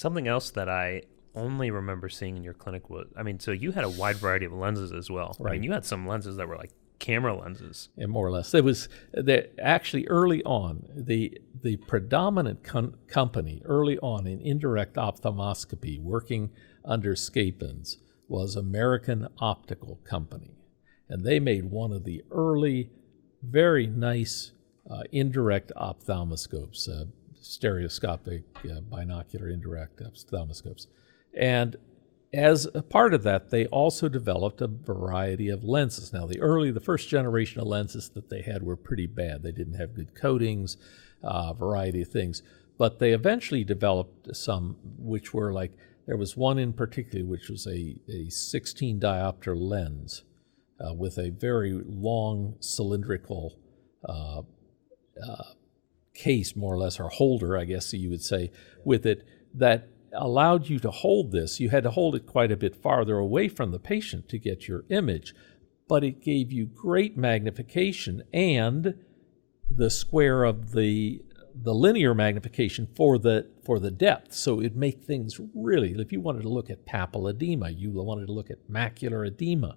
Something else that I only remember seeing in your clinic was, I mean, so you had a wide variety of lenses as well. I Right. mean, you had some lenses that were like camera lenses. Yeah, more or less. It was actually early on, the predominant company early on in indirect ophthalmoscopy, working under Scapins, was American Optical Company. And they made one of the early, very nice indirect ophthalmoscopes, stereoscopic, binocular indirect ophthalmoscopes. And as a part of that, they also developed a variety of lenses. Now, the first generation of lenses that they had were pretty bad. They didn't have good coatings, a variety of things. But they eventually developed some which were like, there was one in particular which was a 16 diopter lens with a very long cylindrical case, more or less, or holder, I guess you would say, with it, that allowed you to hold this. You had to hold it quite a bit farther away from the patient to get your image, but it gave you great magnification and the square of the linear magnification for the depth. So it'd make things really, if you wanted to look at papilledema, you wanted to look at macular edema,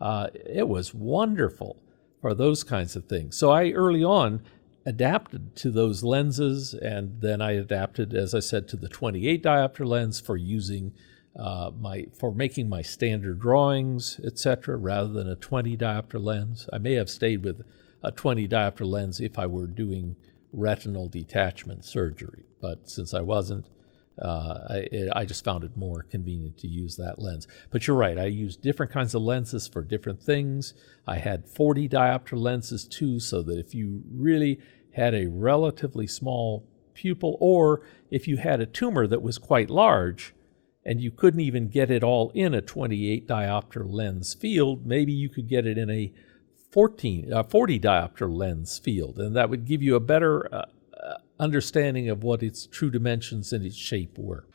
it was wonderful for those kinds of things. So I early on adapted to those lenses, and then I adapted, as I said, to the 28 diopter lens for using for making my standard drawings, etc., rather than a 20 diopter lens. I may have stayed with a 20 diopter lens if I were doing retinal detachment surgery, but since I wasn't, I just found it more convenient to use that lens. But you're right, I used different kinds of lenses for different things. I had 40 diopter lenses too, so that if you really had a relatively small pupil, or if you had a tumor that was quite large and you couldn't even get it all in a 28 diopter lens field, maybe you could get it in a 40 diopter lens field, and that would give you a better understanding of what its true dimensions and its shape were.